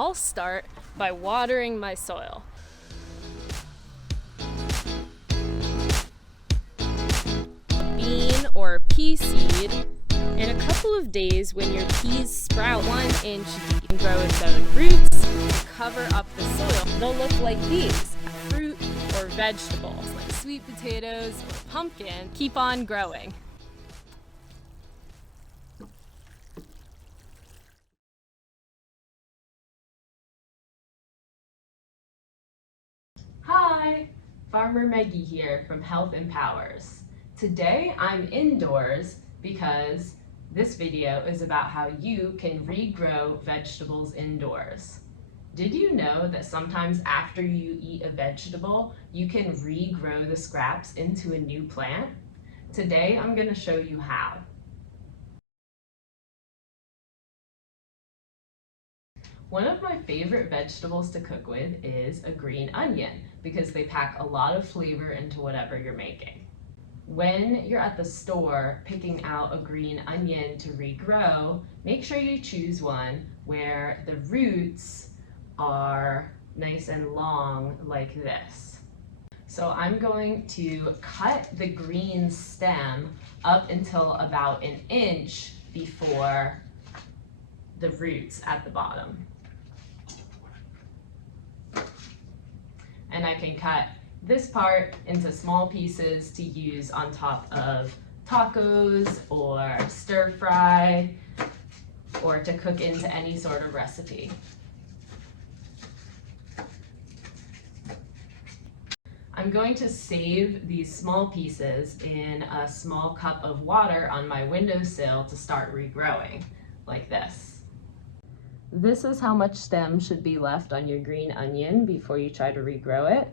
I'll start by watering my soil. Bean or pea seed. In a couple of days, when your peas sprout 1 inch deep and grow its own roots, cover up the soil. They'll look like these, fruit or vegetables like sweet potatoes or pumpkin. Keep on growing. Hi, Farmer Meggie here from Health Empowers. Today I'm indoors because this video is about how you can regrow vegetables indoors. Did you know that sometimes after you eat a vegetable, you can regrow the scraps into a new plant? Today I'm going to show you how. One of my favorite vegetables to cook with is a green onion because they pack a lot of flavor into whatever you're making. When you're at the store picking out a green onion to regrow, make sure you choose one where the roots are nice and long like this. So I'm going to cut the green stem up until about 1 inch before the roots at the bottom. And I can cut this part into small pieces to use on top of tacos or stir fry or to cook into any sort of recipe. I'm going to save these small pieces in a small cup of water on my windowsill to start regrowing, like this. This is how much stem should be left on your green onion before you try to regrow it.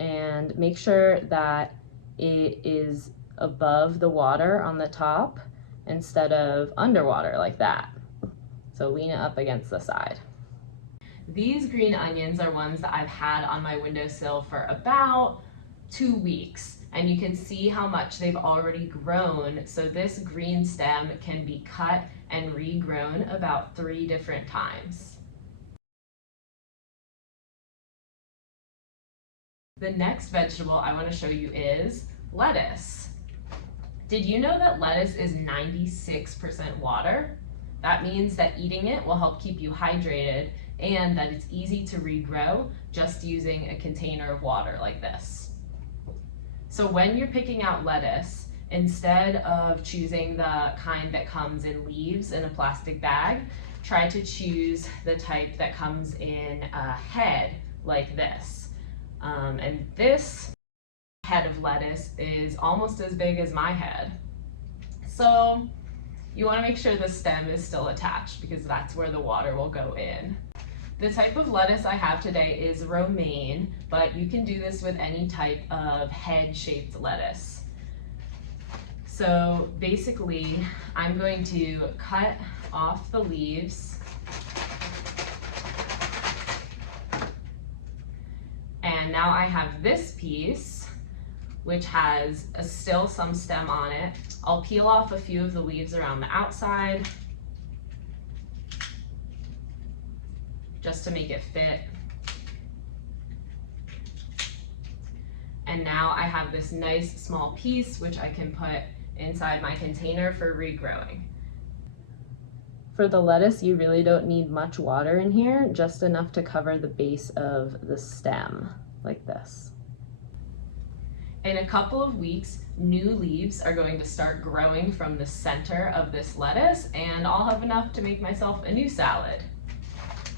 And make sure that it is above the water on the top instead of underwater like that. So lean it up against the side. These green onions are ones that I've had on my windowsill for about 2 weeks. And you can see how much they've already grown. So this green stem can be cut and regrown about 3 different times. The next vegetable I want to show you is lettuce. Did you know that lettuce is 96% water? That means that eating it will help keep you hydrated and that it's easy to regrow just using a container of water like this. So when you're picking out lettuce, instead of choosing the kind that comes in leaves in a plastic bag, try to choose the type that comes in a head like this. And this head of lettuce is almost as big as my head. So you want to make sure the stem is still attached because that's where the water will go in. The type of lettuce I have today is romaine, but you can do this with any type of head-shaped lettuce. So basically, I'm going to cut off the leaves and now I have this piece which has still some stem on it. I'll peel off a few of the leaves around the outside just to make it fit. And now I have this nice small piece which I can put inside my container for regrowing. For the lettuce, you really don't need much water in here, just enough to cover the base of the stem, like this. In a couple of weeks, new leaves are going to start growing from the center of this lettuce, and I'll have enough to make myself a new salad.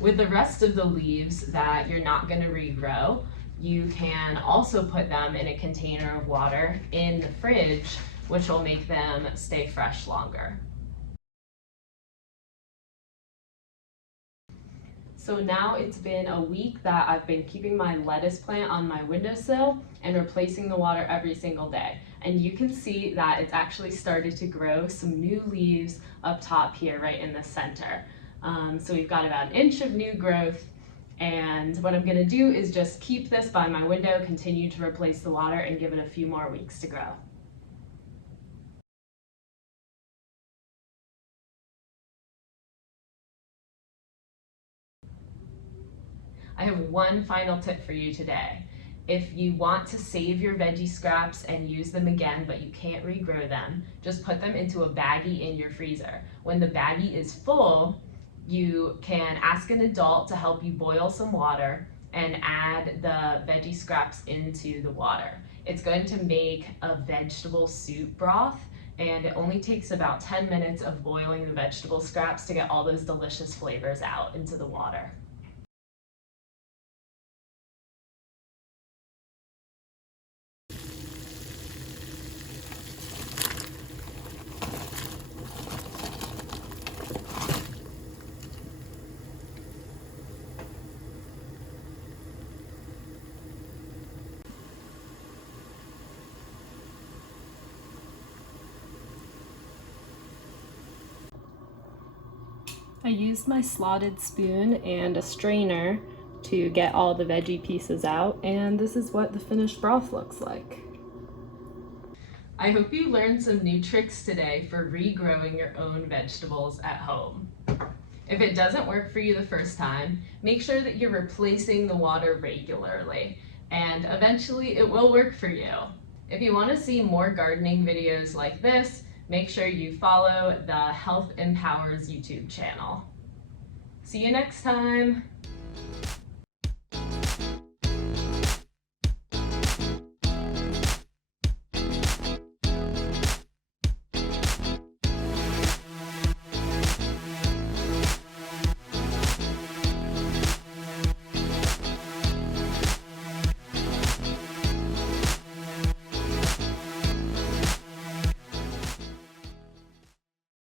With the rest of the leaves that you're not going to regrow, you can also put them in a container of water in the fridge, which will make them stay fresh longer. So now it's been a week that I've been keeping my lettuce plant on my windowsill and replacing the water every single day. And you can see that it's actually started to grow some new leaves up top here, right in the center. So we've got about 1 inch of new growth, and what I'm gonna do is just keep this by my window, continue to replace the water, and give it a few more weeks to grow. I have one final tip for you today. If you want to save your veggie scraps and use them again, but you can't regrow them, just put them into a baggie in your freezer. When the baggie is full, you can ask an adult to help you boil some water and add the veggie scraps into the water. It's going to make a vegetable soup broth, and it only takes about 10 minutes of boiling the vegetable scraps to get all those delicious flavors out into the water. I used my slotted spoon and a strainer to get all the veggie pieces out, and this is what the finished broth looks like. I hope you learned some new tricks today for regrowing your own vegetables at home. If it doesn't work for you the first time, make sure that you're replacing the water regularly, and eventually it will work for you. If you want to see more gardening videos like this, make sure you follow the Health Empowers YouTube channel. See you next time!